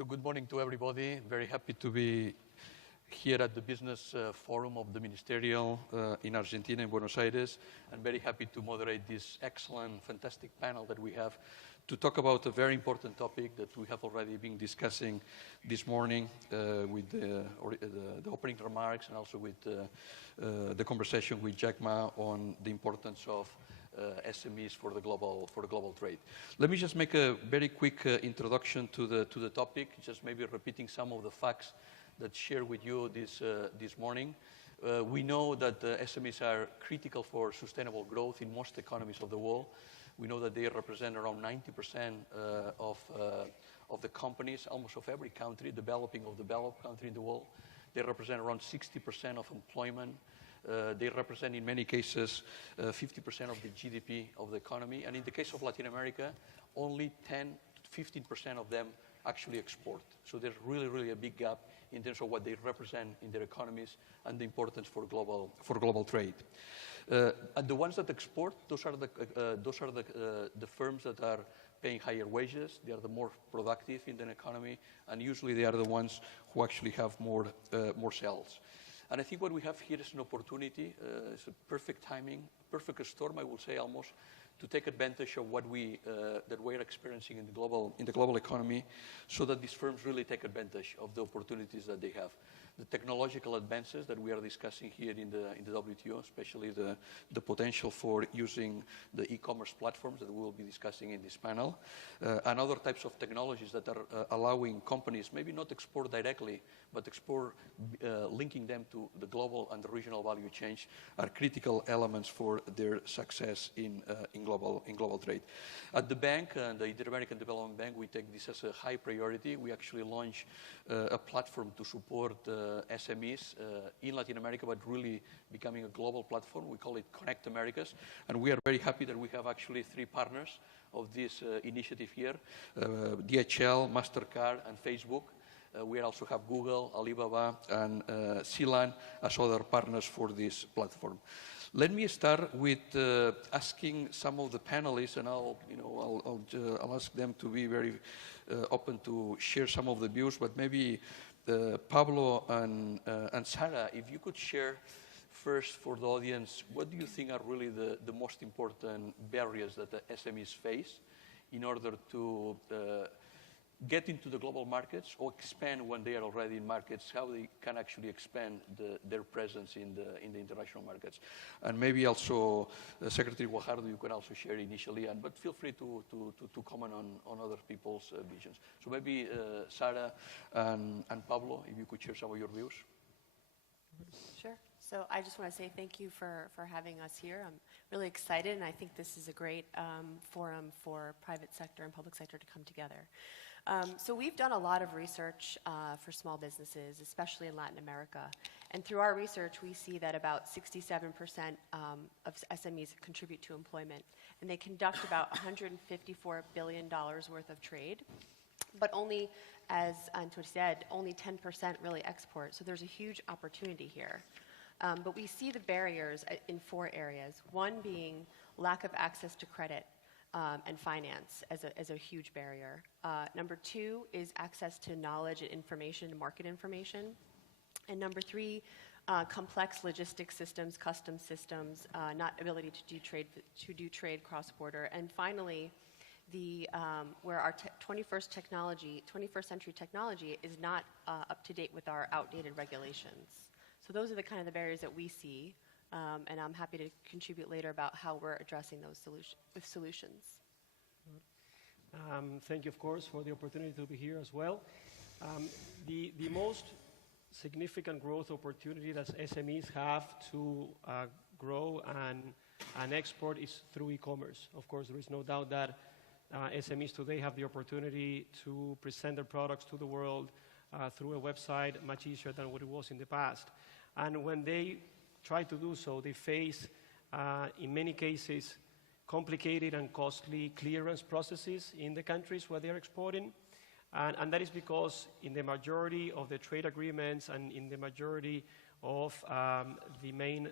So good morning to everybody. Very happy to be here at the Business Forum of the Ministerial in Argentina, in Buenos Aires, and very happy to moderate this excellent, fantastic panel that we have to talk about a very important topic that we have already been discussing this morning with the opening remarks and also with the conversation with Jack Ma on the importance of SMEs for the global trade. Let me just make a very quick introduction to the topic, just maybe repeating some of the facts that shared with you this morning. We know that SMEs are critical for sustainable growth in most economies of the world. We know that they represent around 90% of the companies, almost of every country, developing or developed country in the world. They represent around 60% of employment. They represent, in many cases, 50% of the GDP of the economy. And in the case of Latin America, only 10 to 15% of them actually export. So there's really, really a big gap in terms of what they represent in their economies and the importance for global trade. And the ones that export, those are the firms that are paying higher wages. They are the more productive in the economy, and usually they are the ones who actually have more sales. And I think what we have here is an opportunity. It's a perfect timing, perfect storm, I will say almost, to take advantage of what that we're experiencing in the global economy, so that these firms really take advantage of the opportunities that they have. The technological advances that we are discussing here in the WTO, especially the potential for using the e-commerce platforms that we will be discussing in this panel, and other types of technologies that are allowing companies maybe not export directly, but export linking them to the global and the regional value chain, are critical elements for their success in global trade. At the bank, the Inter-American Development Bank, we take this as a high priority. We actually launched a platform to support SMEs in Latin America, but really becoming a global platform. We call it Connect Americas, and we are very happy that we have actually 3 partners of this initiative here, DHL, MasterCard, and Facebook. We also have Google, Alibaba, and Sealand as other partners for this platform. Let me start with asking some of the panelists, and I'll ask them to be very open to share some of the views. But maybe Pablo and Sarah, if you could share first for the audience, what do you think are really the most important barriers that the SMEs face in order to get into the global markets or expand when they are already in markets, how they can actually expand their presence in the international markets? And maybe also Secretary Guajardo, you can also share initially, but feel free to comment on other people's visions. So maybe Sarah and Pablo, if you could share some of your views. Sure. So I just want to say thank you for having us here. I'm really excited, and I think this is a great forum for private sector and public sector to come together. So we've done a lot of research for small businesses, especially in Latin America. And through our research, we see that about 67% of SMEs contribute to employment. And they conduct about $154 billion worth of trade. But only, as Antonio said, only 10% really export. So there's a huge opportunity here. But we see the barriers in 4 areas. One being lack of access to credit and finance as a huge barrier. Number 2 is access to knowledge and information, market information. And number 3, complex logistics systems, custom systems, not ability to do trade cross-border. And finally, where our 21st century technology is not up to date with our outdated regulations. So those are the kind of the barriers that we see. And I'm happy to contribute later about how we're addressing those solutions. Thank you, of course, for the opportunity to be here as well. The most significant growth opportunity that SMEs have to grow and export is through e-commerce. Of course, there is no doubt that SMEs today have the opportunity to present their products to the world through a website much easier than what it was in the past. And when they try to do so, they face, in many cases, complicated and costly clearance processes in the countries where they're exporting. And that is because in the majority of the trade agreements and in the majority of the main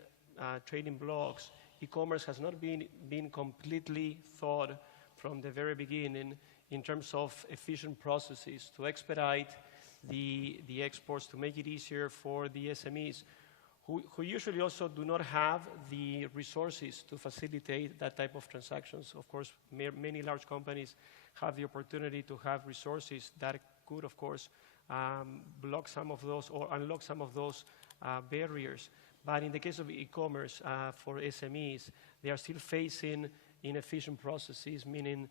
trading blocks, e-commerce has not been completely thought from the very beginning in terms of efficient processes to expedite the exports, to make it easier for the SMEs, who usually also do not have the resources to facilitate that type of transactions. Of course, many large companies have the opportunity to have resources that could, of course, block some of those or unlock some of those barriers. But in the case of e-commerce for SMEs, they are still facing inefficient processes, meaning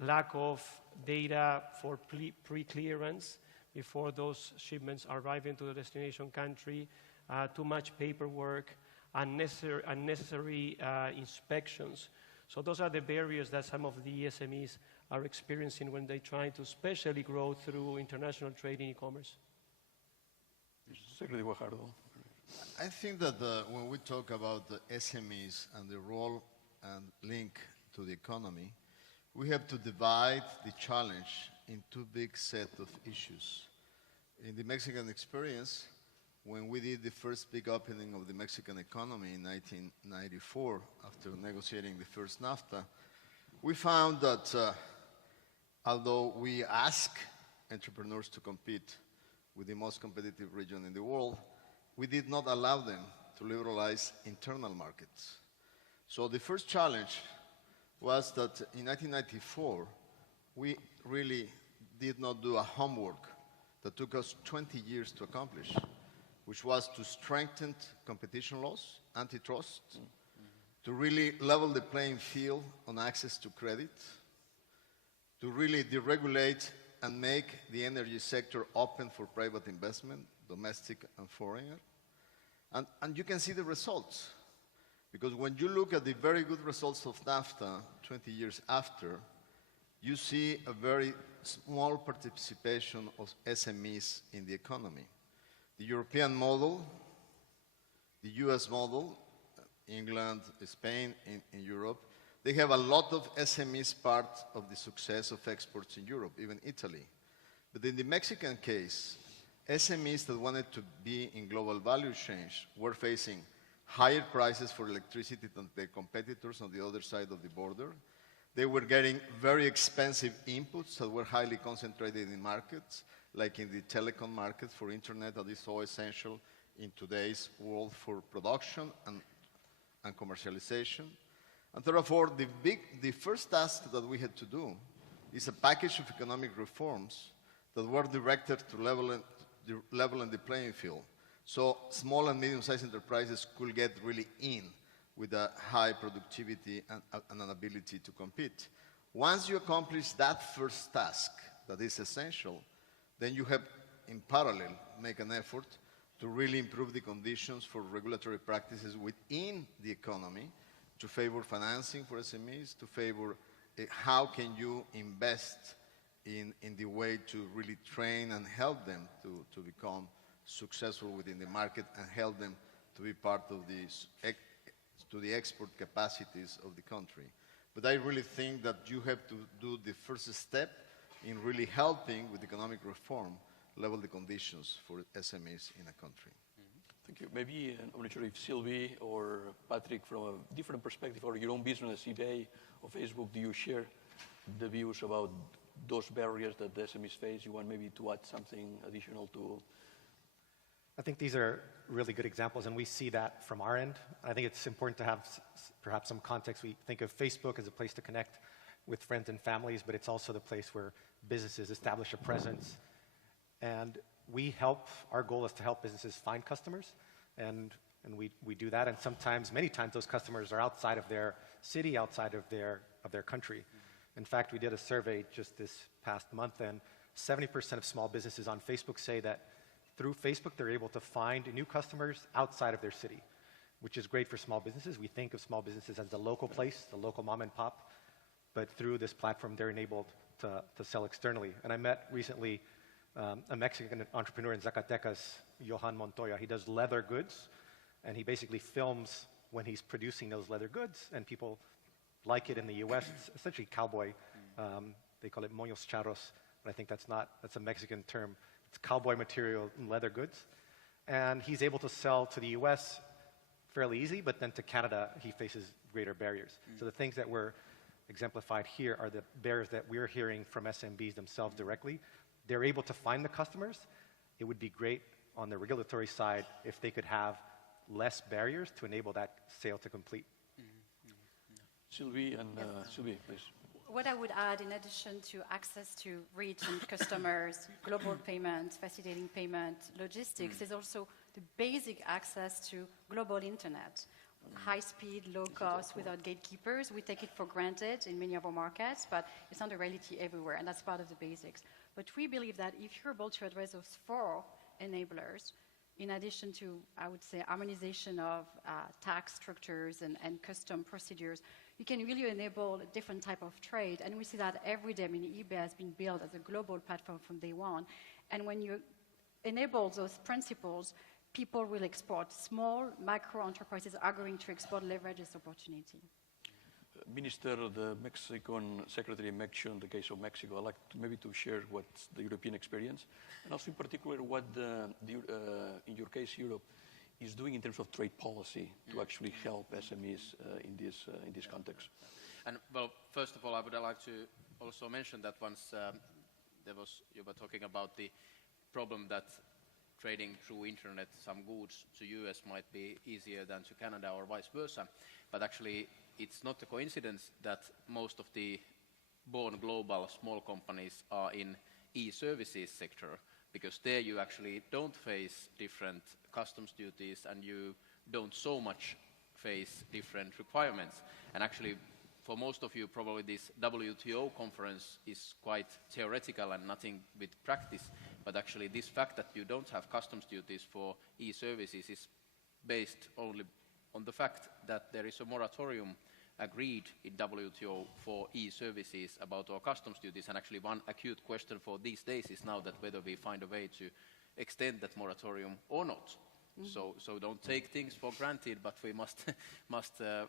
lack of data for pre-clearance before those shipments arrive into the destination country, too much paperwork, unnecessary inspections. So those are the barriers that some of the SMEs are experiencing when they try to especially grow through international trade in e-commerce. Secretary Guajardo. I think that when we talk about the SMEs and the role and link to the economy, we have to divide the challenge in two big sets of issues. In the Mexican experience, when we did the first big opening of the Mexican economy in 1994, after negotiating the first NAFTA, we found that although we ask entrepreneurs to compete with the most competitive region in the world, we did not allow them to liberalize internal markets. So the first challenge was that in 1994, we really did not do a homework that took us 20 years to accomplish, which was to strengthen competition laws, antitrust, to really level the playing field on access to credit, to really deregulate and make the energy sector open for private investment, domestic and foreign. And you can see the results. Because when you look at the very good results of NAFTA 20 years after, you see a very small participation of SMEs in the economy. The European model, the US model, England, Spain, in Europe, they have a lot of SMEs part of the success of exports in Europe, even Italy. But in the Mexican case, SMEs that wanted to be in global value chains were facing higher prices for electricity than their competitors on the other side of the border. They were getting very expensive inputs that were highly concentrated in markets, like in the telecom market for internet that is so essential in today's world for production and commercialization. And therefore, the first task that we had to do is a package of economic reforms that were directed to leveling the playing field. So small and medium-sized enterprises could get really in with a high productivity and an ability to compete. Once you accomplish that first task that is essential, then you have, in parallel, make an effort to really improve the conditions for regulatory practices within the economy to favor financing for SMEs, to favor how can you invest in the way to really train and help them to become successful within the market and help them to be part of the export capacities of the country. But I really think that you have to do the first step in really helping with economic reform level the conditions for SMEs in a country. Thank you. Maybe, I'm not sure if Sylvie or Patrick, from a different perspective, or your own business, eBay or Facebook, do you share the views about those barriers that the SMEs face? You want maybe to add something additional to? I think these are really good examples, and we see that from our end. I think it's important to have perhaps some context. We think of Facebook as a place to connect with friends and families, but it's also the place where businesses establish a presence. And our goal is to help businesses find customers, and we do that. And many times, those customers are outside of their city, outside of their country. In fact, we did a survey just this past month, and 70% of small businesses on Facebook say that through Facebook, they're able to find new customers outside of their city, which is great for small businesses. We think of small businesses as the local place, the local mom and pop, but through this platform, they're enabled to sell externally. And I met recently a Mexican entrepreneur in Zacatecas, Johan Montoya. He does leather goods, and he basically films when he's producing those leather goods, and people like it in the US. It's essentially cowboy. They call it moños charros, but I think that's a Mexican term. It's cowboy material and leather goods. And he's able to sell to the US fairly easy, but then to Canada, he faces greater barriers. So the things that we're exemplified here are the barriers that we're hearing from SMBs themselves directly. They're able to find the customers. It would be great on the regulatory side if they could have less barriers to enable that sale to complete. Sylvie and Sylvie, please. What I would add, in addition to access to reach and customers, global payments, facilitating payment, logistics, is also the basic access to global internet. High speed, low cost, without gatekeepers. We take it for granted in many of our markets, but it's not a reality everywhere, and that's part of the basics. But we believe that if you're able to address those 4 enablers, in addition to, I would say, harmonization of tax structures and custom procedures, you can really enable a different type of trade. And we see that every day. I mean, eBay has been built as a global platform from day one. And when you enable those principles, people will export. Small, micro enterprises are going to export, leverage this opportunity. Minister, the Mexican Secretary mentioned the case of Mexico. I'd like maybe to share what's the European experience, and also in particular what, in your case, Europe is doing in terms of trade policy to actually help SMEs in this context. And well, first of all, I would like to also mention that once you were talking about the problem that trading through internet some goods to US might be easier than to Canada or vice versa, but actually it's not a coincidence that most of the born global small companies are in e-services sector, because there you actually don't face different customs duties and you don't so much face different requirements. And actually, for most of you, probably this WTO conference is quite theoretical and nothing with practice, but actually this fact that you don't have customs duties for e-services is based only on the fact that there is a moratorium agreed in WTO for e-services about our customs duties, and actually one acute question for these days is now that whether we find a way to extend that moratorium or not. So don't take things for granted, but we must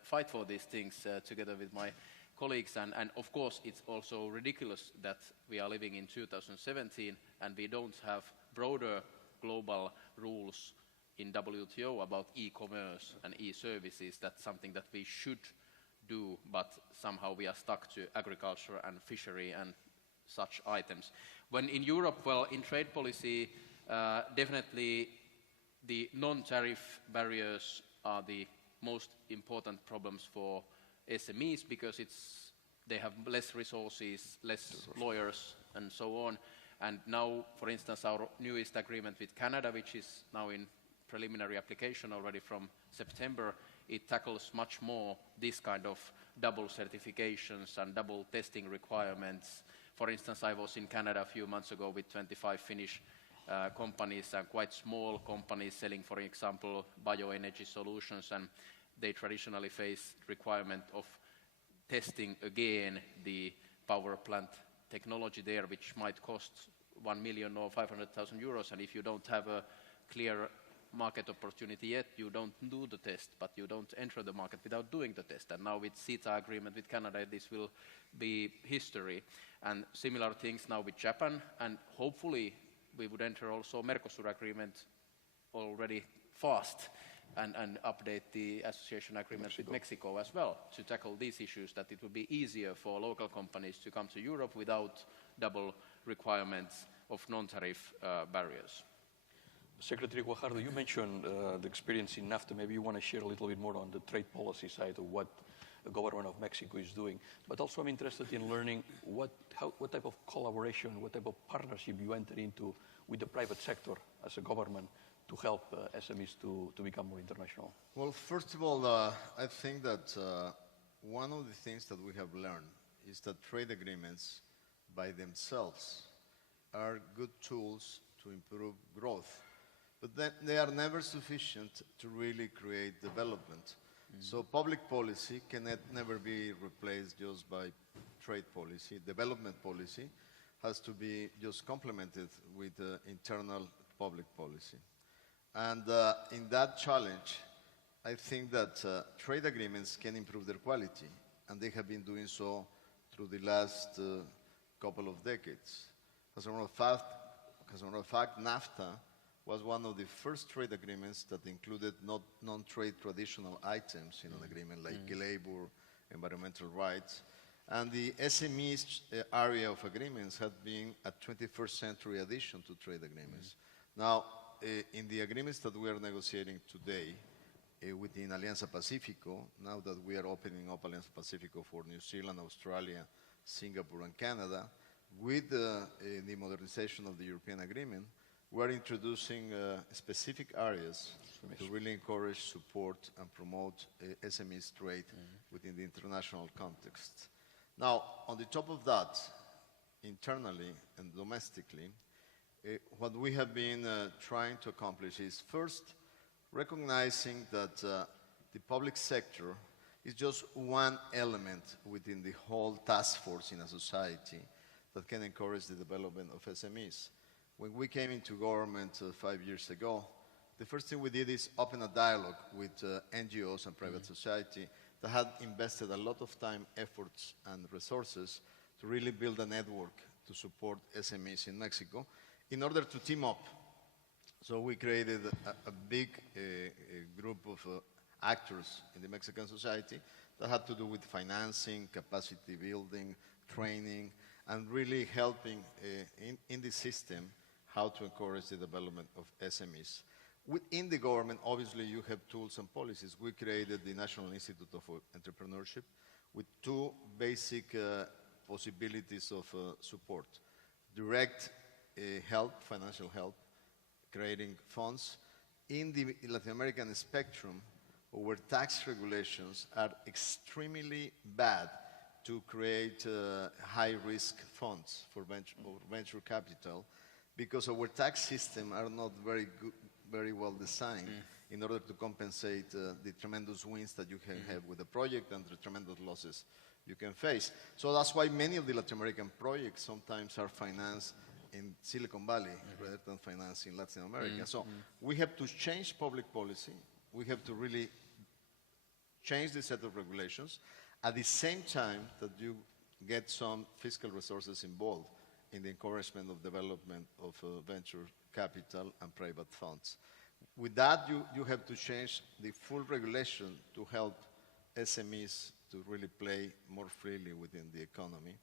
fight for these things together with my colleagues. And of course, it's also ridiculous that we are living in 2017 and we don't have broader global rules in WTO about e-commerce and e-services. That's something that we should do, but somehow we are stuck to agriculture and fishery and such items. When in Europe, well, in trade policy, definitely the non-tariff barriers are the most important problems for SMEs because they have less resources, less lawyers, and so on. And now, for instance, our newest agreement with Canada, which is now in preliminary application already from September, it tackles much more this kind of double certifications and double testing requirements. For instance, I was in Canada a few months ago with 25 Finnish companies and quite small companies selling, for example, bioenergy solutions, and they traditionally face requirement of testing again the power plant technology there, which might cost 1 million or 500,000 euros, and if you don't have a clear market opportunity yet, you don't do the test, but you don't enter the market without doing the test. And now with CETA agreement with Canada, this will be history. And similar things now with Japan, and hopefully we would enter also Mercosur agreement already fast and update the association agreement with Mexico as well to tackle these issues, that it will be easier for local companies to come to Europe without double requirements of non-tariff barriers. Secretary Guajardo, you mentioned the experience in NAFTA. Maybe you want to share a little bit more on the trade policy side of what the government of Mexico is doing. But also I'm interested in learning what type of collaboration, what type of partnership you enter into with the private sector as a government to help SMEs to become more international. Well, first of all, I think that one of the things that we have learned is that trade agreements by themselves are good tools to improve growth. But they are never sufficient to really create development. So public policy can never be replaced just by trade policy. Development policy has to be just complemented with internal public policy. And in that challenge, I think that trade agreements can improve their quality, and they have been doing so through the last couple of decades. As a matter of fact, NAFTA was one of the first trade agreements that included non-trade traditional items in an agreement like labor, environmental rights. And the SMEs area of agreements had been a 21st century addition to trade agreements. Now, in the agreements that we are negotiating today within Alianza Pacifico, now that we are opening up Alianza Pacifico for New Zealand, Australia, Singapore, and Canada, with the modernization of the European Agreement, we're introducing specific areas to really encourage, support, and promote SMEs trade within the international context. Now, on the top of that, internally and domestically, what we have been trying to accomplish is first recognizing that the public sector is just one element within the whole task force in a society that can encourage the development of SMEs. When we came into government 5 years ago, the first thing we did is open a dialogue with NGOs and private society that had invested a lot of time, efforts, and resources to really build a network to support SMEs in Mexico in order to team up. So we created a big group of actors in the Mexican society that had to do with financing, capacity building, training, and really helping in the system how to encourage the development of SMEs. Within the government, obviously, you have tools and policies. We created the National Institute of Entrepreneurship with two basic possibilities of support. Direct help, financial help, creating funds. In the Latin American spectrum, our tax regulations are extremely bad to create high-risk funds for venture capital, because our tax system are not very well designed in order to compensate the tremendous wins that you can have with the project and the tremendous losses you can face. So that's why many of the Latin American projects sometimes are financed in Silicon Valley rather than financed in Latin America. So we have to change public policy. We have to really change the set of regulations at the same time that you get some fiscal resources involved in the encouragement of development of venture capital and private funds. With that, you have to change the full regulation to help SMEs to really play more freely within the economy.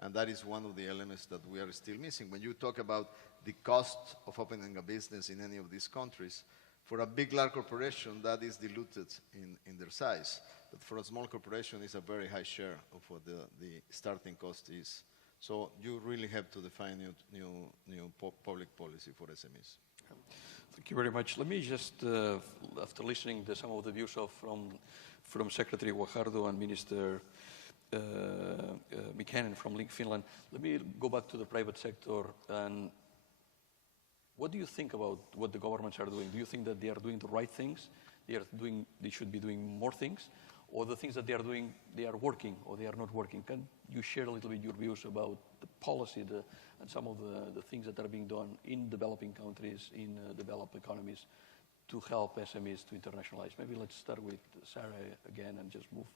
And that is one of the elements that we are still missing. When you talk about the cost of opening a business in any of these countries, for a big, large corporation, that is diluted in their size. But for a small corporation, it's a very high share of what the starting cost is. So you really have to define new public policy for SMEs. Thank you very much. Let me just, after listening to some of the views from Secretary Guajardo and Minister Mikanen from Link Finland, let me go back to the private sector. And what do you think about what the governments are doing? Do you think that they are doing the right things? They should be doing more things? Or the things that they are doing, they are working or they are not working? Can you share a little bit your views about the policy and some of the things that are being done in developing countries, in developed economies, to help SMEs to internationalize? Maybe let's start with Sarah again and just move.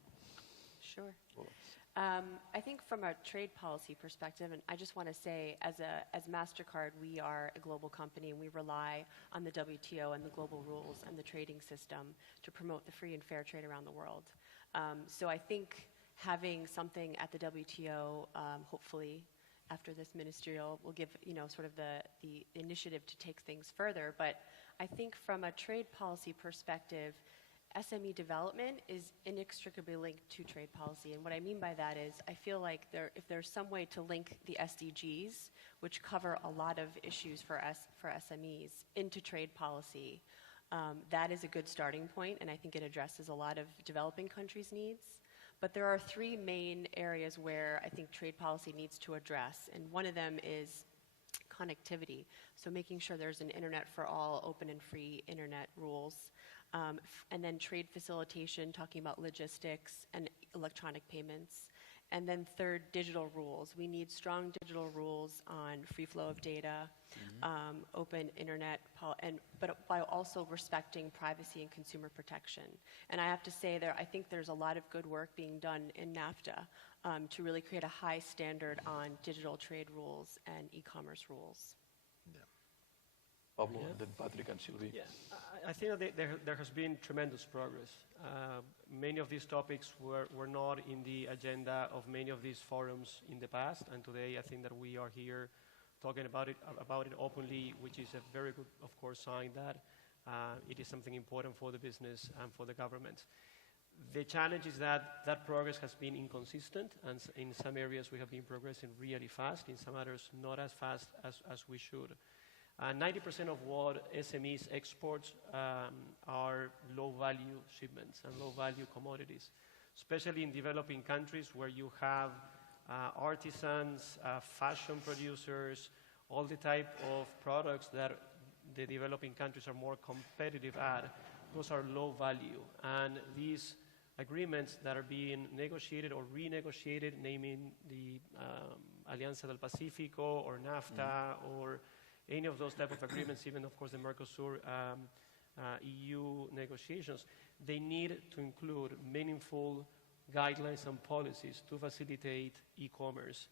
Sure. I think from a trade policy perspective, and I just want to say, as MasterCard, we are a global company, and we rely on the WTO and the global rules and the trading system to promote the free and fair trade around the world. So I think having something at the WTO, hopefully after this ministerial, will give sort of the initiative to take things further. But I think from a trade policy perspective, SME development is inextricably linked to trade policy. And what I mean by that is I feel like if there's some way to link the SDGs, which cover a lot of issues for SMEs, into trade policy, that is a good starting point, and I think it addresses a lot of developing countries' needs. But there are three main areas where I think trade policy needs to address, and one of them is connectivity. So making sure there's an internet for all, open and free internet rules. And then trade facilitation, talking about logistics and electronic payments. And then third, digital rules. We need strong digital rules on free flow of data, open internet, but while also respecting privacy and consumer protection. And I have to say I think there's a lot of good work being done in NAFTA to really create a high standard on digital trade rules and e-commerce rules. Pablo, Yeah. and then Patrick and Sylvie. Yeah, I think that there has been tremendous progress. Many of these topics were not in the agenda of many of these forums in the past, and today I think that we are here talking about it openly, which is a very good, of course, sign that it is something important for the business and for the government. The challenge is that progress has been inconsistent, and in some areas we have been progressing really fast, in some others not as fast as we should. 90% of what SMEs export are low-value shipments and low-value commodities, especially in developing countries where you have artisans, fashion producers, all the type of products that the developing countries are more competitive at. Those are low value, and these agreements that are being negotiated or renegotiated, naming the Alianza del Pacífico or NAFTA or any of those type of agreements, even of course the Mercosur EU negotiations, they need to include meaningful guidelines and policies to facilitate e-commerce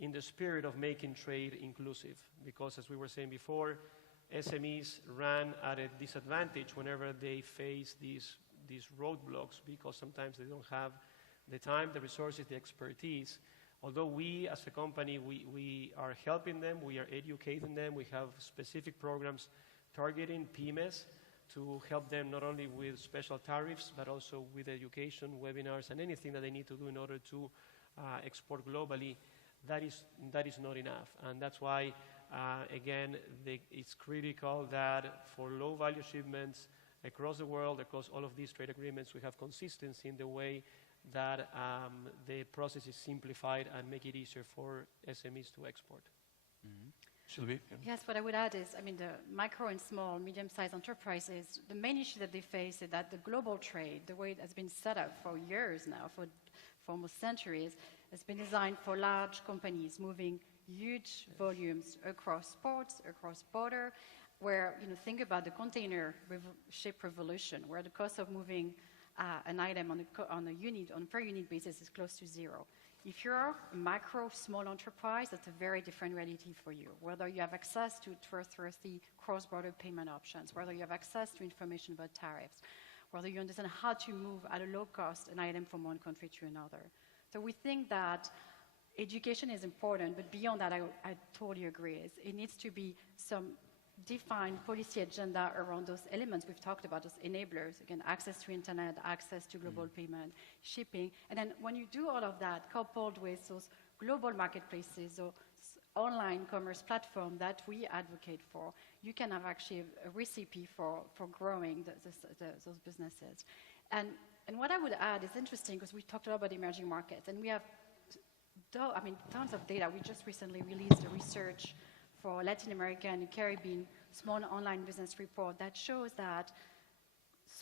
in the spirit of making trade inclusive. Because as we were saying before, SMEs run at a disadvantage whenever they face these roadblocks, because sometimes they don't have the time, the resources, the expertise. Although we, as a company, we are helping them, we are educating them, we have specific programs targeting PYMEs to help them not only with special tariffs, but also with education, webinars, and anything that they need to do in order to export globally. That is not enough. And that's why, again, it's critical that for low-value shipments across the world, across all of these trade agreements, we have consistency in the way that the process is simplified and make it easier for SMEs to export. Mm-hmm. Sylvie? Yeah. Yes, what I would add is, I mean, the micro and small, medium-sized enterprises, the main issue that they face is that the global trade, the way it has been set up for years now, for almost centuries, has been designed for large companies moving huge volumes across ports, across border, where, think about the container ship revolution, where the cost of moving an item on a per unit basis is close to zero. If you're a micro, small enterprise, that's a very different reality for you. Whether you have access to trustworthy cross-border payment options, whether you have access to information about tariffs, whether you understand how to move at a low cost an item from one country to another. So we think that education is important, but beyond that, I totally agree. It needs to be some defined policy agenda around those elements we've talked about, those enablers, again, access to internet, access to global payment, shipping. And then when you do all of that, coupled with those global marketplaces or online commerce platform that we advocate for, you can have actually a recipe for growing those businesses. And what I would add is interesting, because we talked a lot about emerging markets, and we have tons of data. We just recently released a research for Latin America and the Caribbean small online business report that shows that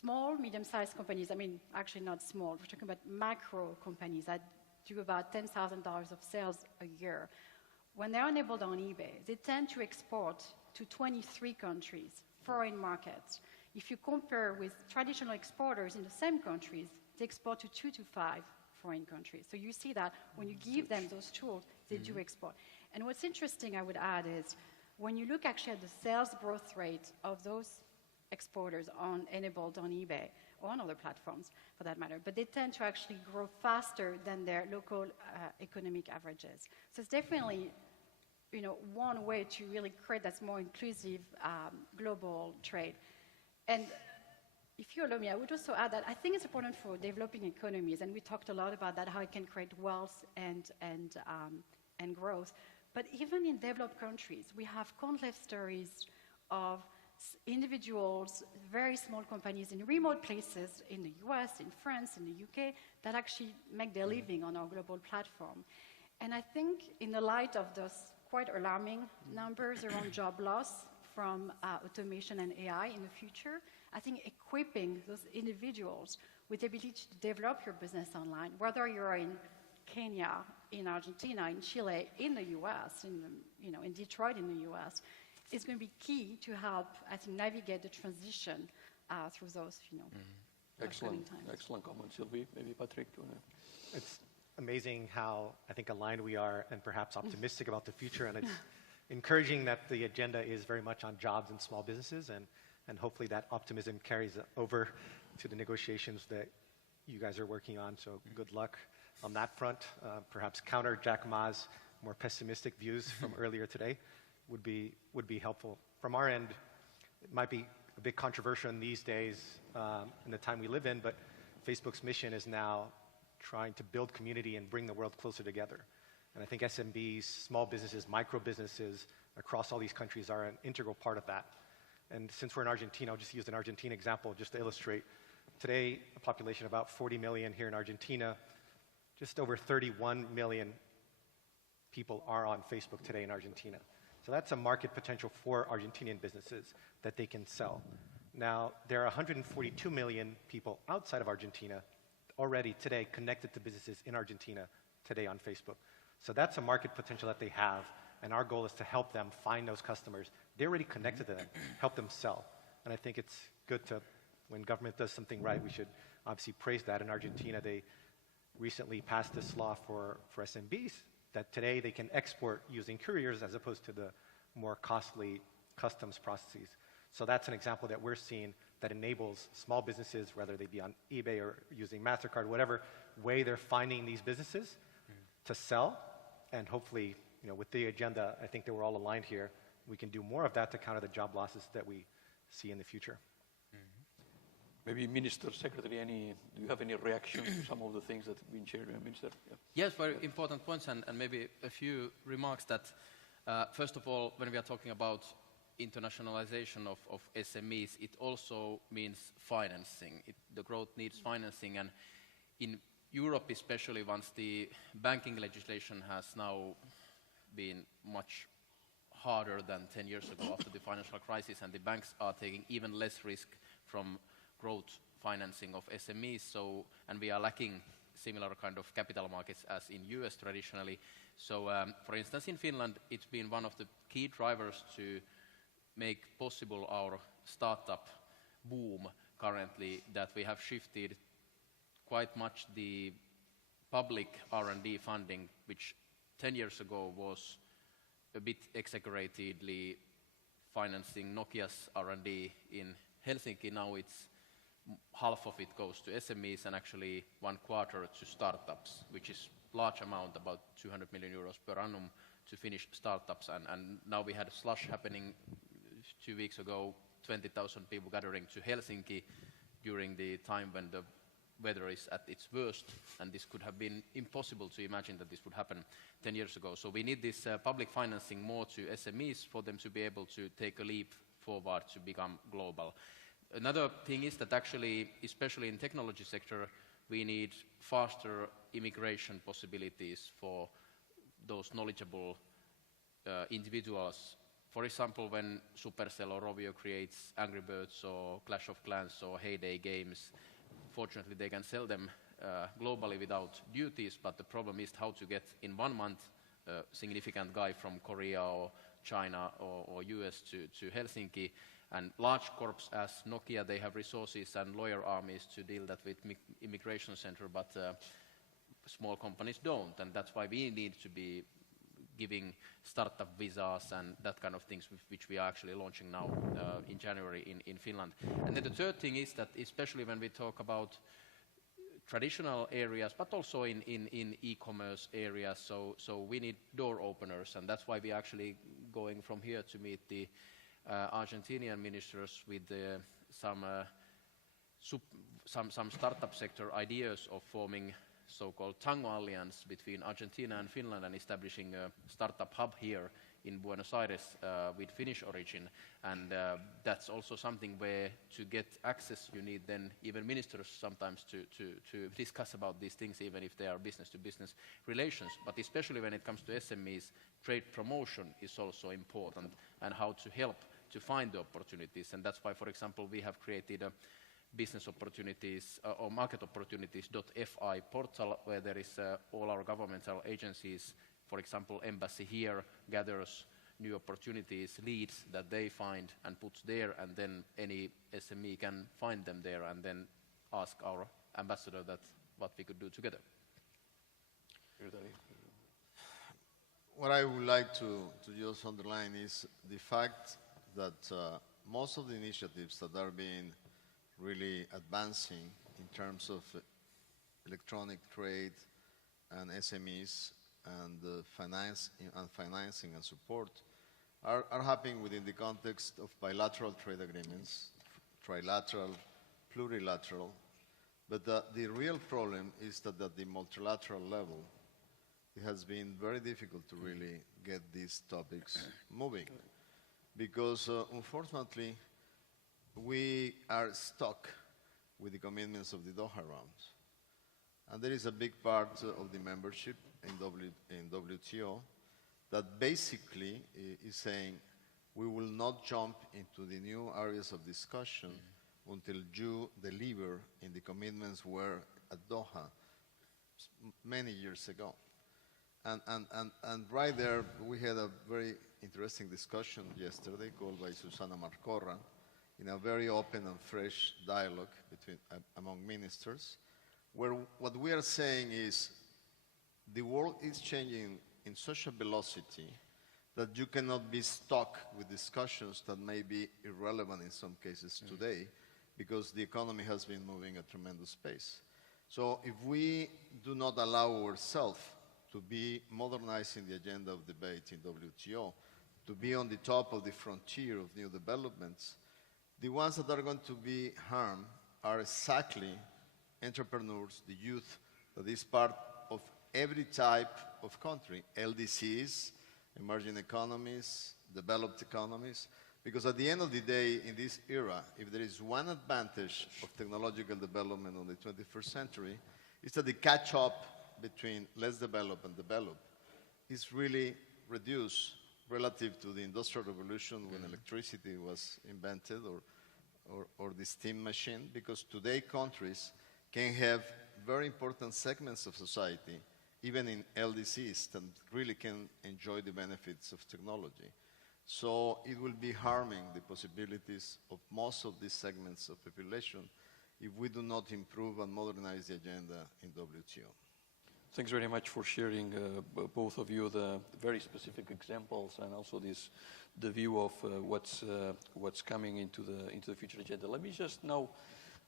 small, medium-sized companies, actually not small, we're talking about macro companies that do about $10,000 of sales a year. When they're enabled on eBay, they tend to export to 23 countries, foreign markets. If you compare with traditional exporters in the same countries, they export to 2 to 5 foreign countries. So you see that when you give them those tools, they do export. And what's interesting, I would add, is when you look actually at the sales growth rate of those exporters enabled on eBay or on other platforms for that matter, but they tend to actually grow faster than their local economic averages. So it's definitely one way to really create that more inclusive global trade. And if you allow me, I would also add that I think it's important for developing economies, and we talked a lot about that, how it can create wealth and growth. But even in developed countries, we have countless stories of individuals, very small companies in remote places in the US, in France, in the UK, that actually make their living on our global platform. And I think in the light of those quite alarming numbers around job loss from automation and AI in the future, I think equipping those individuals with the ability to develop your business online, whether you're in Kenya, in Argentina, in Chile, in the US, in Detroit in the US, is going to be key to help, I think, navigate the transition through those, Excellent, times. excellent comment, Sylvie. Maybe Patrick, do you want to? It's amazing how I think aligned we are and perhaps optimistic about the future. And encouraging that the agenda is very much on jobs and small businesses, and hopefully that optimism carries over to the negotiations that you guys are working on. So good luck on that front. Perhaps counter Jack Ma's more pessimistic views from earlier today would be helpful. From our end, it might be a bit controversial in these days, in the time we live in, but Facebook's mission is now trying to build community and bring the world closer together. And I think SMBs, small businesses, micro businesses across all these countries are an integral part of that. And since we're in Argentina, I'll just use an Argentine example just to illustrate. Today, a population of about 40 million here in Argentina, just over 31 million people are on Facebook today in Argentina. So that's a market potential for Argentinian businesses that they can sell. Now, there are 142 million people outside of Argentina already today connected to businesses in Argentina today on Facebook. So that's a market potential that they have, and our goal is to help them find those customers. They're already connected to them, help them sell. And I think it's good to, when government does something right, we should obviously praise that. In Argentina, they recently passed this law for SMBs that today they can export using couriers as opposed to the more costly customs processes. So that's an example that we're seeing that enables small businesses, whether they be on eBay or using MasterCard, whatever way they're finding these businesses to sell. And hopefully, with the agenda, I think that we're all aligned here. We can do more of that to counter the job losses that we see in the future. Maybe Minister, Secretary, do you have any reaction to some of the things that have been shared, Minister? Yeah. Yes, very important points, and maybe a few remarks that, first of all, when we are talking about internationalization of SMEs, it also means financing. The growth needs financing, and in Europe especially, once the banking legislation has now been much harder than 10 years ago after the financial crisis, and the banks are taking even less risk from growth financing of SMEs, and we are lacking similar kind of capital markets as in US traditionally. So for instance, in Finland, it's been one of the key drivers to make possible our startup boom currently, that we have shifted quite much the public R&D funding, which 10 years ago was a bit exaggeratedly financing Nokia's R&D in Helsinki. Now it's half of it goes to SMEs and actually 1/4 to startups, which is large amount, about 200 million euros per annum to Finnish startups. And now we had a slush happening 2 weeks ago, 20,000 people gathering to Helsinki during the time when the weather is at its worst, and this could have been impossible to imagine that this would happen 10 years ago. So we need this public financing more to SMEs for them to be able to take a leap forward to become global. Another thing is that actually, especially in technology sector, we need faster immigration possibilities for those knowledgeable individuals. For example, when Supercell or Rovio creates Angry Birds or Clash of Clans or Heyday games, fortunately they can sell them globally without duties, but the problem is how to get in 1 month a significant guy from Korea or China or US to Helsinki. And large corps as Nokia, they have resources and lawyer armies to deal that with immigration center, but small companies don't, and that's why we need to be giving startup visas and that kind of things, which we are actually launching now in January in Finland. And then the third thing is that, especially when we talk about traditional areas, but also in e-commerce areas, so we need door openers, and that's why we are actually going from here to meet the Argentinian ministers with some startup sector ideas of forming so-called Tango Alliance between Argentina and Finland and establishing a startup hub here in Buenos Aires with Finnish origin. And that's also something where to get access you need then even ministers sometimes to discuss about these things, even if they are business-to-business relations. But especially when it comes to SMEs, trade promotion is also important, and how to help to find the opportunities. And that's why, for example, we have created a business opportunities or market opportunities.fi portal, where there is all our governmental agencies, for example, embassy here gathers new opportunities, leads that they find and puts there, and then any SME can find them there and then ask our ambassador that what we could do together. what I would like to just underline is the fact that most of the initiatives that are being really advancing in terms of electronic trade and SMEs and financing and support are happening within the context of bilateral trade agreements, trilateral, plurilateral. But the real problem is that at the multilateral level, it has been very difficult to really get these topics moving. Because unfortunately, we are stuck with the commitments of the Doha round. And there is a big part of the membership in WTO that basically is saying we will not jump into the new areas of discussion until you deliver in the commitments were at Doha many years ago. And right there, we had a very interesting discussion yesterday called by Susana Marcorra in a very open and fresh dialogue among ministers, where what we are saying is the world is changing in such a velocity that you cannot be stuck with discussions that may be irrelevant in some cases today, because the economy has been moving at tremendous pace. So if we do not allow ourselves to be modernizing the agenda of debate in WTO, to be on the top of the frontier of new developments, the ones that are going to be harmed are exactly entrepreneurs, the youth, that is part of every type of country, LDCs, emerging economies, developed economies, because at the end of the day, in this era, if there is one advantage of technological development on the 21st century, it's that the catch-up between less developed and developed is really reduced relative to the Industrial Revolution when electricity was invented or the steam machine, because today countries can have very important segments of society, even in LDCs, that really can enjoy the benefits of technology. So it will be harming the possibilities of most of these segments of population if we do not improve and modernize the agenda in WTO. Thanks very much for sharing, both of you, the very specific examples and also the view of what's coming into the future agenda. Let me just now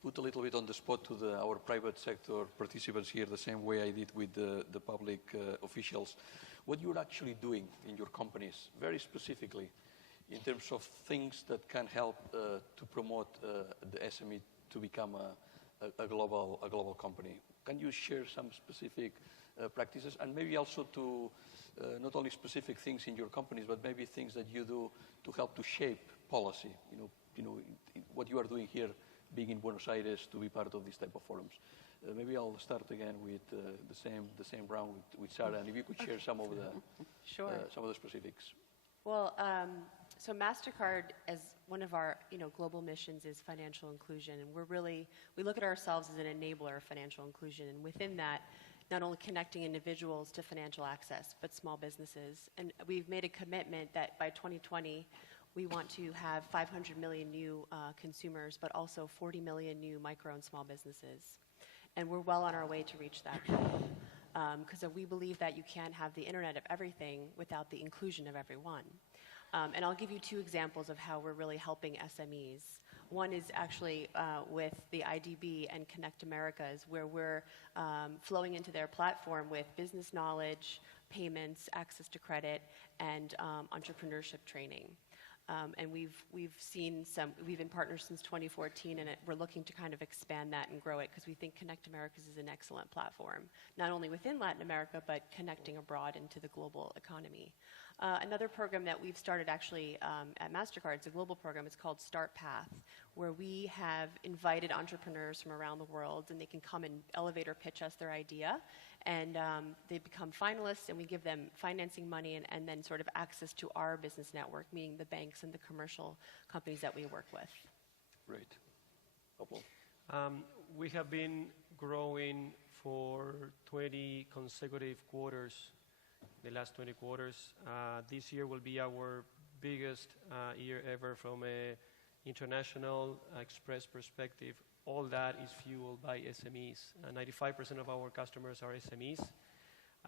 put a little bit on the spot to our private sector participants here, the same way I did with the public officials. What you're actually doing in your companies, very specifically, in terms of things that can help to promote the SME to become a global company. Can you share some specific practices, and maybe also to not only specific things in your companies, but maybe things that you do to help to shape policy? What you are doing here, being in Buenos Aires, to be part of this type of forums. Maybe I'll start again with the same round with Sarah, and if you could share some of the some of the specifics. Well, so MasterCard, as one of our global missions, is financial inclusion, and we look at ourselves as an enabler of financial inclusion, and within that, not only connecting individuals to financial access, but small businesses. And we've made a commitment that by 2020, we want to have 500 million new consumers, but also 40 million new micro and small businesses. And we're well on our way to reach that goal. Because we believe that you can't have the Internet of everything without the inclusion of everyone. And I'll give you two examples of how we're really helping SMEs. One is actually with the IDB and Connect Americas, where we're flowing into their platform with business knowledge, payments, access to credit, and entrepreneurship training. And we've been partners since 2014, and we're looking to kind of expand that and grow it, because we think Connect Americas is an excellent platform, not only within Latin America, but connecting abroad into the global economy. Another program that we've started actually at MasterCard, it's a global program, it's called Start Path, where we have invited entrepreneurs from around the world, and they can come and elevator pitch us their idea, and they become finalists, and we give them financing money and then sort of access to our business network, meaning the banks and the commercial companies that we work with. Great. Pablo? We have been growing for 20 consecutive quarters, the last 20 quarters. This year will be our biggest year ever from an international express perspective. All that is fueled by SMEs. 95% of our customers are SMEs.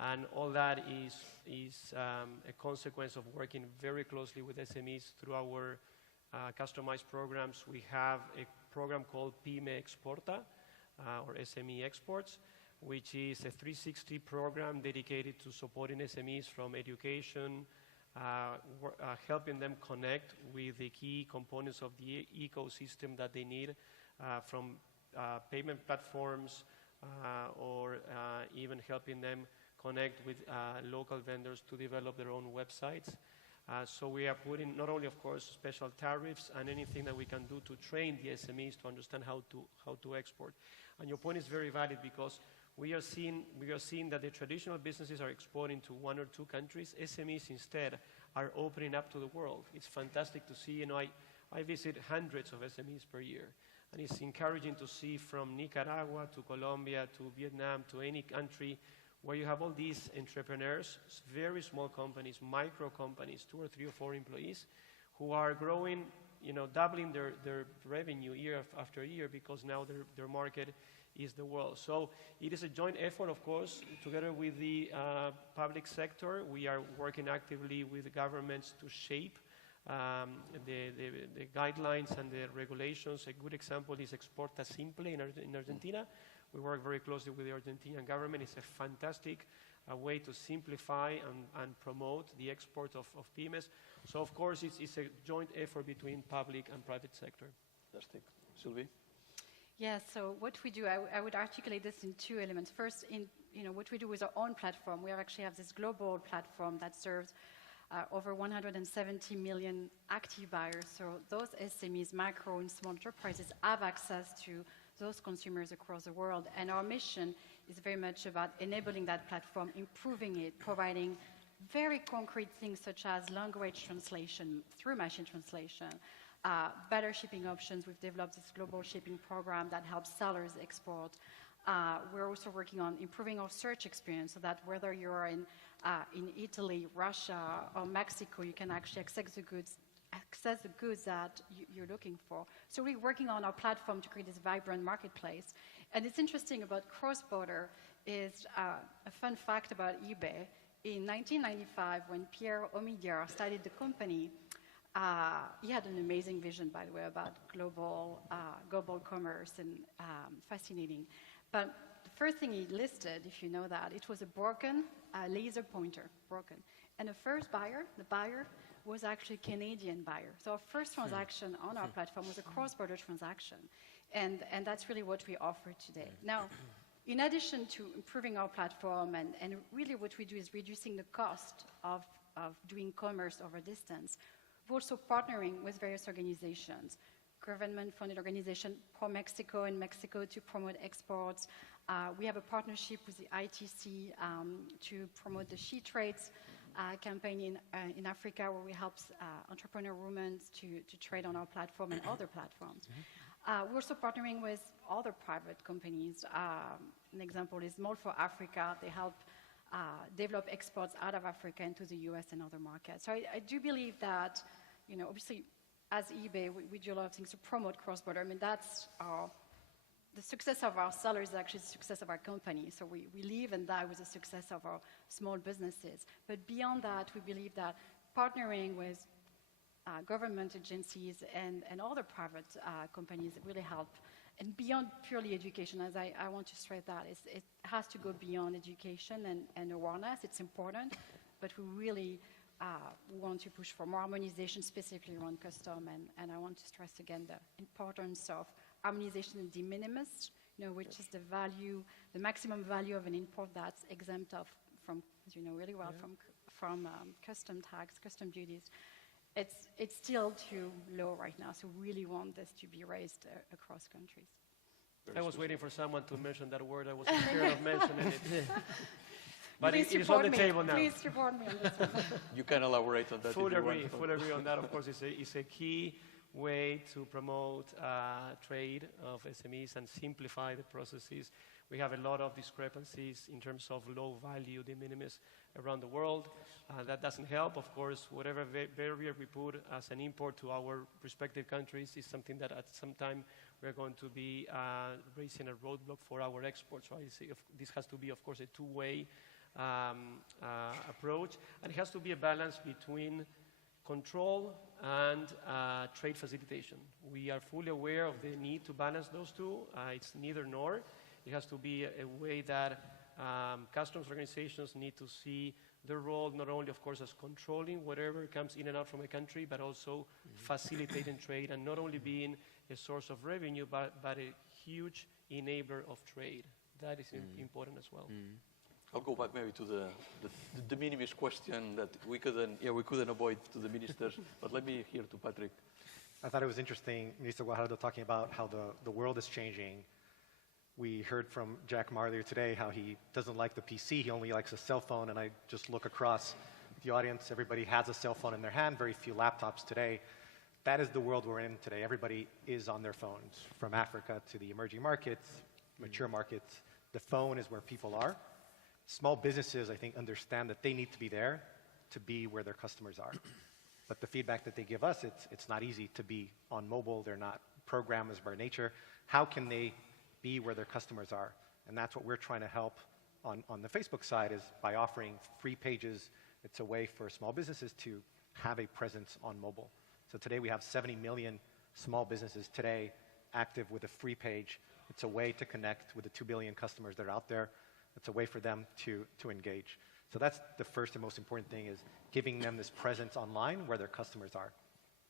And all that is a consequence of working very closely with SMEs through our customized programs. We have a program called PYME Exporta, or SME Exports, which is a 360 program dedicated to supporting SMEs from education, helping them connect with the key components of the ecosystem that they need, from payment platforms, or even helping them connect with local vendors to develop their own websites. So we are putting not only, of course, special tariffs and anything that we can do to train the SMEs to understand how to export. And your point is very valid, because we are seeing that the traditional businesses are exporting to 1 or 2 countries. SMEs instead are opening up to the world. It's fantastic to see. I visit hundreds of SMEs per year, and it's encouraging to see from Nicaragua to Colombia to Vietnam to any country where you have all these entrepreneurs, very small companies, micro companies, 2 or 3 or 4 employees, who are growing, doubling their revenue year after year, because now their market is the world. So it is a joint effort, of course, together with the public sector. We are working actively with governments to shape the guidelines and the regulations. A good example is Exporta Simple in Argentina. We work very closely with the Argentinian government. It's a fantastic way to simplify and promote the export of PYMEs. So, of course, it's a joint effort between public and private sector. Fantastic. Sylvie? Yeah, so what we do, I would articulate this in 2 elements. First, what we do with our own platform. We actually have this global platform that serves over 170 million active buyers. So those SMEs, micro and small enterprises, have access to those consumers across the world. And our mission is very much about enabling that platform, improving it, providing very concrete things such as language translation through machine translation, better shipping options. We've developed this global shipping program that helps sellers export. We're also working on improving our search experience so that whether you're in Italy, Russia, or Mexico, you can actually access the goods that you're looking for. So we're working on our platform to create this vibrant marketplace. And it's interesting about cross-border is a fun fact about eBay. In 1995, when Pierre Omidyar started the company, he had an amazing vision, by the way, about global commerce, and fascinating. But the first thing he listed, if you know that, it was a broken laser pointer, broken. And the first buyer, the buyer, was actually a Canadian buyer. So our first transaction on our platform was a cross-border transaction. And that's really what we offer today. Now, in addition to improving our platform, and really what we do is reducing the cost of doing commerce over distance, we're also partnering with various organizations, government-funded organization, ProMexico in Mexico to promote exports. We have a partnership with the ITC to promote the She Trades campaign in Africa, where we help entrepreneur women to trade on our platform and other platforms. We're also partnering with other private companies. An example is Mall for Africa. They help develop exports out of Africa into the US and other markets. So I do believe that, obviously, as eBay, we do a lot of things to promote cross-border. I mean, that's the success of our sellers is actually the success of our company. So we live and die with the success of our small businesses. But beyond that, we believe that partnering with government agencies and other private companies really help. And beyond purely education, as I want to stress that, it has to go beyond education and awareness. It's important, but we really want to push for more harmonization, specifically around custom. And I want to stress again the importance of harmonization and de minimis, which is the maximum value of an import that's exempt from, as you know really well, from custom tax, custom duties. It's still too low right now, so we really want this to be raised across countries. I was waiting for someone to mention that word. I was scared of mentioning it. But Please it is on the me. table now. Please support me on this one. You can elaborate on that. Full agree on that. Of course, it's a key way to promote trade of SMEs and simplify the processes. We have a lot of discrepancies in terms of low value de minimis around the world. That doesn't help. Of course, whatever barrier we put as an import to our respective countries is something that at some time we're going to be raising a roadblock for our exports. So this has to be, of course, a two-way approach, and it has to be a balance between control and trade facilitation. We are fully aware of the need to balance those two. It's neither nor. It has to be a way that customs organizations need to see their role not only, of course, as controlling whatever comes in and out from a country, but also facilitating trade and not only being a source of revenue, but a huge enabler of trade. That is important as well. I'll go back maybe to the de minimis question that we couldn't avoid to the ministers, but let me hear to Patrick. I thought it was interesting, Minister Guajardo talking about how the world is changing. We heard from Jack Ma earlier today how he doesn't like the PC, he only likes a cell phone, and I just look across the audience, everybody has a cell phone in their hand, very few laptops today. That is the world we're in today. Everybody is on their phones, from Africa to the emerging markets, mature markets. The phone is where people are. Small businesses, I think, understand that they need to be there to be where their customers are. But the feedback that they give us, it's not easy to be on mobile. They're not programmers by nature. How can they be where their customers are? And that's what we're trying to help on the Facebook side, is by offering free pages. It's a way for small businesses to have a presence on mobile. So today we have 70 million small businesses today active with a free page. It's a way to connect with the 2 billion customers that are out there. It's a way for them to engage. So that's the first and most important thing, is giving them this presence online where their customers are.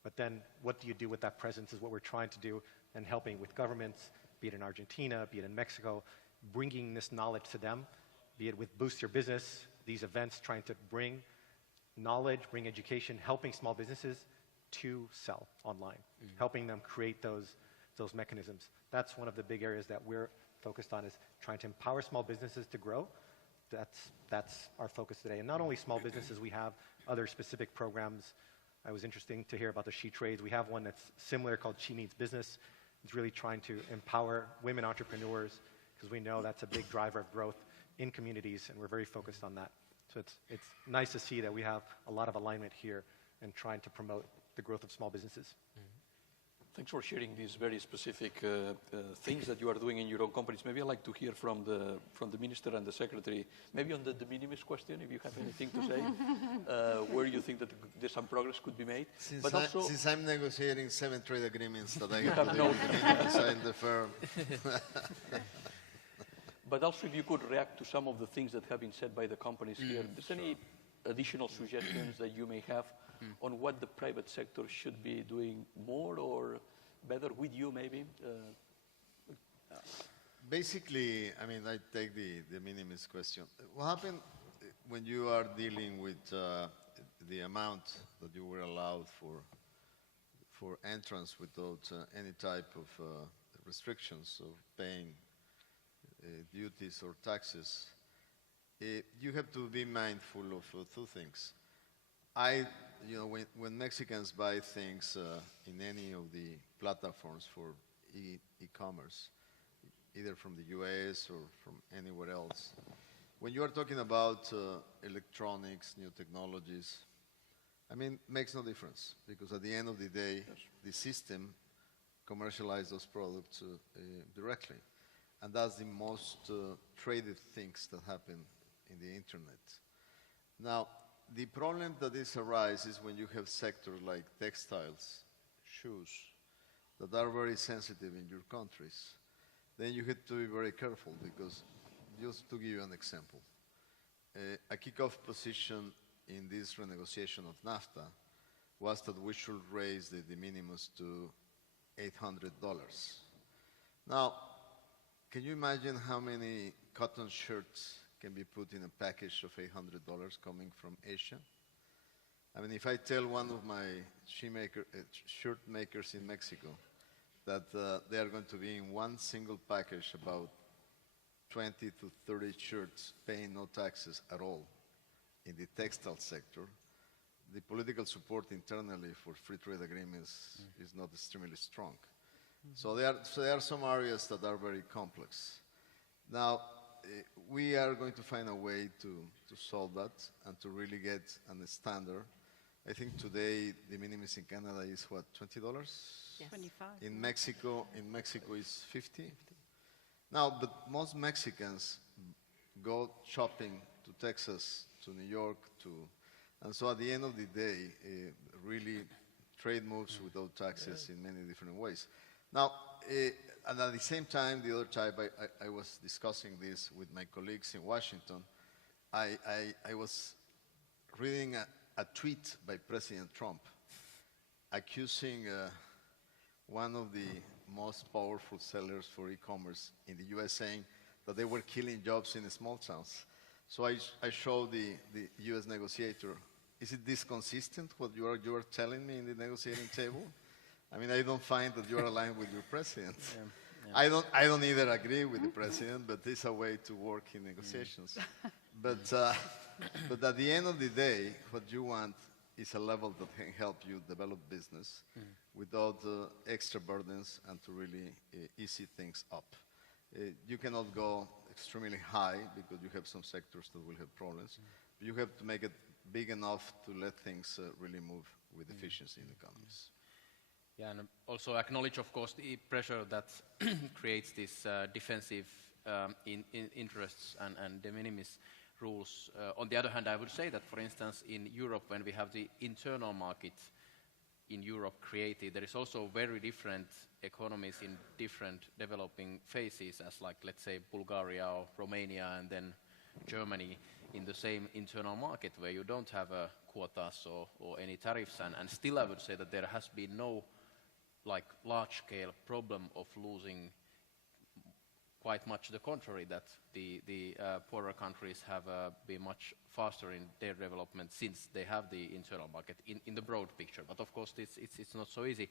But then what do you do with that presence is what we're trying to do, and helping with governments, be it in Argentina, be it in Mexico, bringing this knowledge to them, be it with Boost Your Business, these events trying to bring knowledge, bring education, helping small businesses to sell online, helping them create those mechanisms. That's one of the big areas that we're focused on, is trying to empower small businesses to grow. That's our focus today. And not only small businesses, we have other specific programs. It was interesting to hear about the She Trades. We have one that's similar called She Means Business. It's really trying to empower women entrepreneurs, because we know that's a big driver of growth in communities, and we're very focused on that. So it's nice to see that we have a lot of alignment here in trying to promote the growth of small businesses. Thanks for sharing these very specific things that you are doing in your own companies. Maybe I'd like to hear from the Minister and the Secretary, maybe on the de minimis question, if you have anything to say, where you think that there's some progress could be made. Since I'm negotiating 7 trade agreements that I have to do with the minimis in the firm. But also if you could react to some of the things that have been said by the companies here. Is there any additional suggestions that you may have on what the private sector should be doing more or better with you, maybe? Basically, I mean, I take the de minimis question. What happened when you are dealing with the amount that you were allowed for entrance without any type of restrictions of paying duties or taxes? You have to be mindful of 2 things. When Mexicans buy things in any of the platforms for e-commerce, either from the US or from anywhere else, when you are talking about electronics, new technologies, I mean, it makes no difference, because at the end of the day, the system commercializes those products directly. And that's the most traded things that happen in the internet. Now, the problem that this arises when you have sectors like textiles, shoes, that are very sensitive in your countries. Then you have to be very careful, because, just to give you an example, a kickoff position in this renegotiation of NAFTA was that we should raise the de minimis to $800. Now, can you imagine how many cotton shirts can be put in a package of $800 coming from Asia? I mean, if I tell one of my shirt makers in Mexico that they are going to be in one single package about 20 to 30 shirts paying no taxes at all in the textile sector, the political support internally for free trade agreements is not extremely strong. So there are some areas that are very complex. Now, we are going to find a way to solve that and to really get a standard. I think today the minimis in Canada is what, $20? Yes. 25. In Mexico is 50. Now, but most Mexicans go shopping to Texas to New York and so at the end of the day, really trade moves without taxes in many different ways. Now, and at the same time, the other time I was discussing this with my colleagues in Washington. I was reading a tweet by President Trump accusing one of the most powerful sellers for e-commerce in the US, saying that they were killing jobs in the small towns. So I showed the US negotiator, is it this consistent what you are telling me in the negotiating table? I mean, I don't find that you are aligned with your president. I don't either agree with the president, but it's a way to work in negotiations. But at the end of the day, what you want is a level that can help you develop business without extra burdens and to really easy things up. You cannot go extremely high because you have some sectors that will have problems. But you have to make it big enough to let things really move with efficiency in economies. Yeah, and also acknowledge, of course, the pressure that creates this defensive interests and de minimis rules. On the other hand, I would say that, for instance, in Europe, when we have the internal market in Europe created, there is also very different economies in different developing phases, as like, let's say, Bulgaria or Romania and then Germany in the same internal market where you don't have quotas or any tariffs. And still I would say that there has been no like large-scale problem of losing. Quite much the contrary, that the poorer countries have been much faster in their development since they have the internal market in the broad picture. But of course, it's not so easy.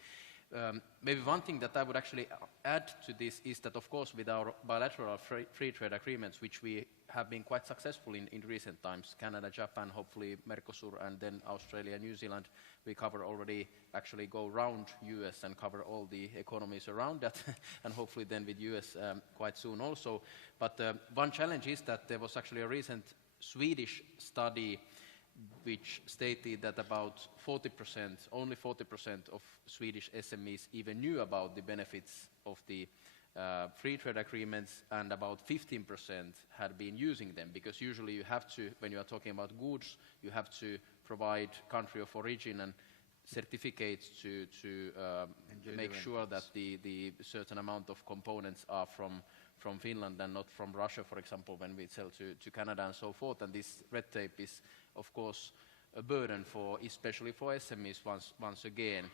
Maybe one thing that I would actually add to this is that, of course, with our bilateral free trade agreements, which we have been quite successful in recent times, Canada, Japan, hopefully Mercosur, and then Australia, New Zealand, we cover already, actually go around US and cover all the economies around that, and hopefully then with US quite soon also. But one challenge is that there was actually a recent Swedish study which stated that about 40%, only 40% of Swedish SMEs even knew about the benefits of the free trade agreements, and about 15% had been using them, because usually you have to, when you are talking about goods, you have to provide country of origin and certificates to make sure that the certain amount of components are from Finland and not from Russia, for example, when we sell to Canada and so forth. And this red tape is, of course, a burden for, especially for SMEs once again.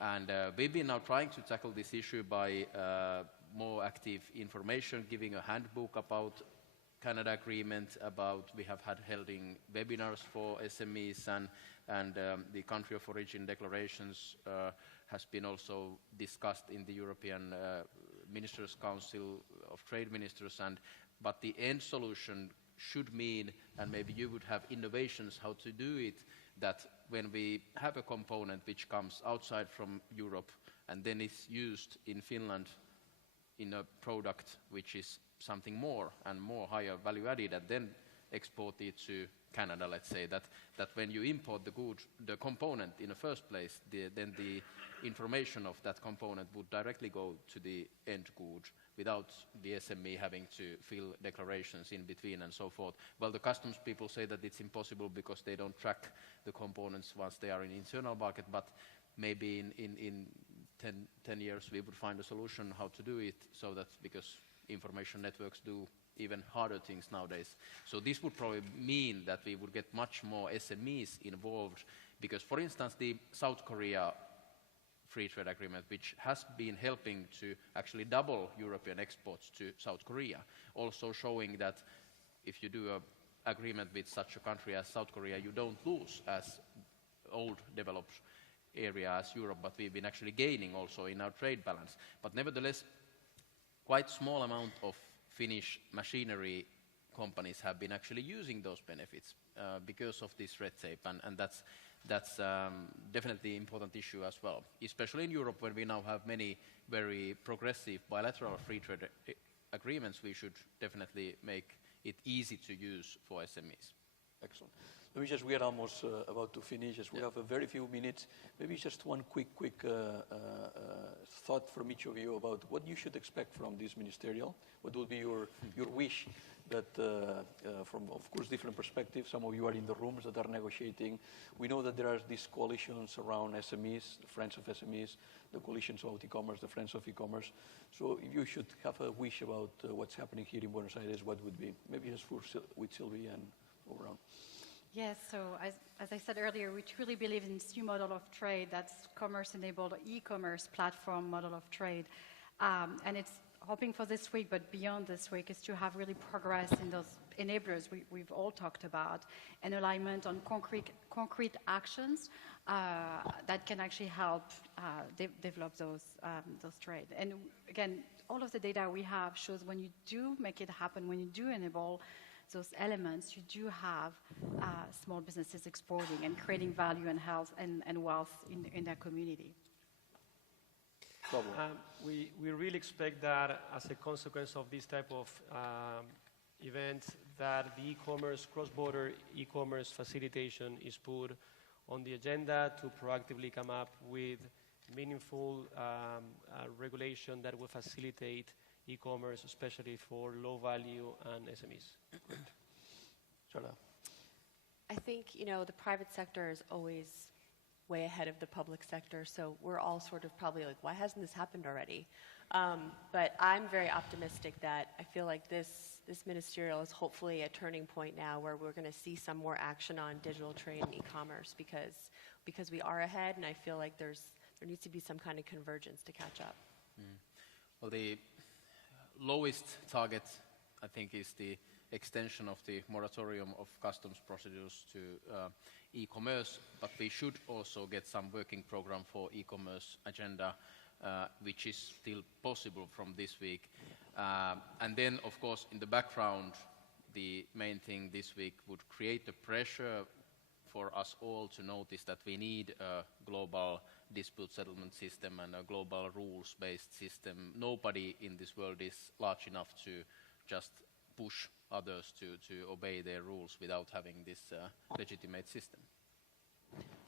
And we've been now trying to tackle this issue by more active information, giving a handbook about Canada agreement, we have held webinars for SMEs, and the country of origin declarations has been also discussed in the European Ministers' Council of Trade Ministers, but the end solution should mean, and maybe you would have innovations how to do it, that when we have a component which comes outside from Europe and then is used in Finland in a product which is something more and more higher value added, and then export it to Canada, let's say, that when you import the component in the first place, then the information of that component would directly go to the end good without the SME having to fill declarations in between and so forth. Well, the customs people say that it's impossible because they don't track the components once they are in internal market, but maybe in 10 years we would find a solution how to do it, so that, because information networks do even harder things nowadays. So this would probably mean that we would get much more SMEs involved, because, for instance, the South Korea free trade agreement, which has been helping to actually double European exports to South Korea, also showing that if you do an agreement with such a country as South Korea, you don't lose as old developed area as Europe, but we've been actually gaining also in our trade balance. But nevertheless, quite small amount of Finnish machinery companies have been actually using those benefits because of this red tape, and that's definitely an important issue as well, especially in Europe, when we now have many very progressive bilateral free trade agreements. We should definitely make it easy to use for SMEs. Excellent. Maybe just we are almost about to finish. As we have a very few minutes, maybe just one quick thought from each of you about what you should expect from this ministerial. What will be your wish that, from of course different perspectives, some of you are in the rooms that are negotiating. We know that there are these coalitions around SMEs, the Friends of SMEs, the coalitions about e-commerce, the Friends of e-commerce. So if you should have a wish about what's happening here in Buenos Aires, what would be? Maybe just with Sylvie and go around. Yes, so as I said earlier, we truly believe in this new model of trade, that's commerce-enabled e-commerce platform model of trade. And it's hoping for this week, but beyond this week, is to have really progress in those enablers we've all talked about, and alignment on concrete actions that can actually help develop those trade. And again, all of the data we have shows when you do make it happen, when you do enable those elements, you do have small businesses exporting and creating value and health and wealth in their community. We really expect that as a consequence of this type of event, that the e-commerce, cross-border e-commerce facilitation is put on the agenda to proactively come up with meaningful regulation that will facilitate e-commerce, especially for low value and SMEs. I think, the private sector is always way ahead of the public sector, so we're all sort of probably like, why hasn't this happened already? But I'm very optimistic that I feel like this ministerial is hopefully a turning point now where we're going to see some more action on digital trade and e-commerce because we are ahead, and I feel like there needs to be some kind of convergence to catch up. Well, the lowest target, I think, is the extension of the moratorium of customs procedures to e-commerce, but we should also get some working program for e-commerce agenda, which is still possible from this week. And then, of course, in the background, the main thing this week would create the pressure for us all to notice that we need a global dispute settlement system and a global rules-based system. Nobody in this world is large enough to just push others to obey their rules without having this legitimate system.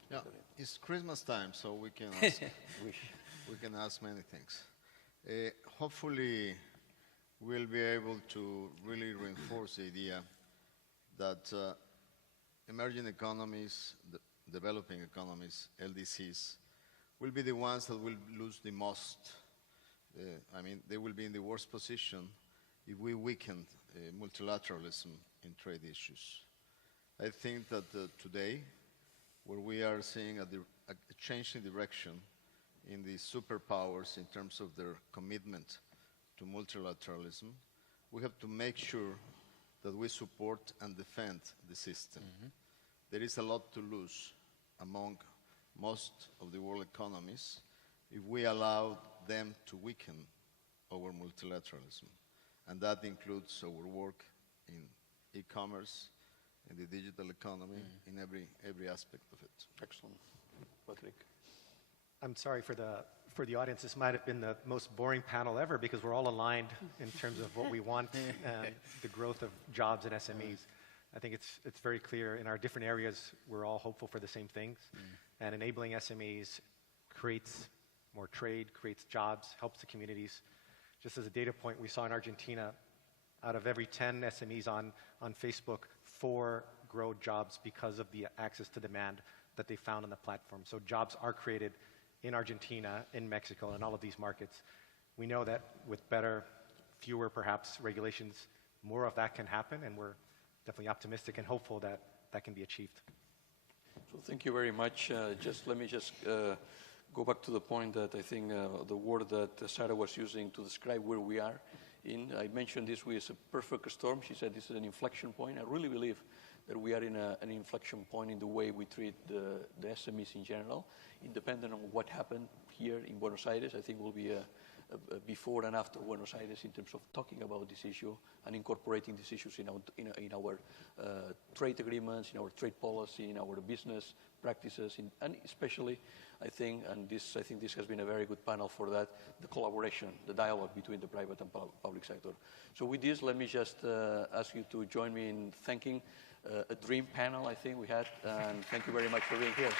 Yeah, it's Christmas time, so we can ask, we can ask many things. Hopefully, we'll be able to really reinforce the idea that emerging economies, developing economies, LDCs, will be the ones that will lose the most. I mean, they will be in the worst position if we weaken multilateralism in trade issues. I think that today, where we are seeing a change in direction in the superpowers in terms of their commitment to multilateralism, we have to make sure that we support and defend the system. Mm-hmm. There is a lot to lose among most of the world economies if we allow them to weaken our multilateralism. And that includes our work in e-commerce, in the digital economy, in every aspect of it. Excellent. Patrick. I'm sorry for the audience. This might have been the most boring panel ever because we're all aligned in terms of what we want, the growth of jobs and SMEs. I think it's very clear in our different areas we're all hopeful for the same things. And enabling SMEs creates more trade, creates jobs, helps the communities. Just as a data point, we saw in Argentina, out of every 10 SMEs on Facebook, 4 grow jobs because of the access to demand that they found on the platform. So jobs are created in Argentina, in Mexico, and all of these markets. We know that with better, fewer perhaps regulations, more of that can happen, and we're definitely optimistic and hopeful that that can be achieved. So thank you very much. Let me go back to the point that I think the word that Sarah was using to describe where we are in. I mentioned this as a perfect storm. She said this is an inflection point. I really believe that we are in an inflection point in the way we treat the SMEs in general. Independent of what happened here in Buenos Aires, I think will be before and after Buenos Aires in terms of talking about this issue and incorporating these issues in our trade agreements, in our trade policy, in our business practices, and especially, I think this has been a very good panel for that, the collaboration, the dialogue between the private and public sector. So with this, let me just ask you to join me in thanking a dream panel I think we had, and thank you very much for being here.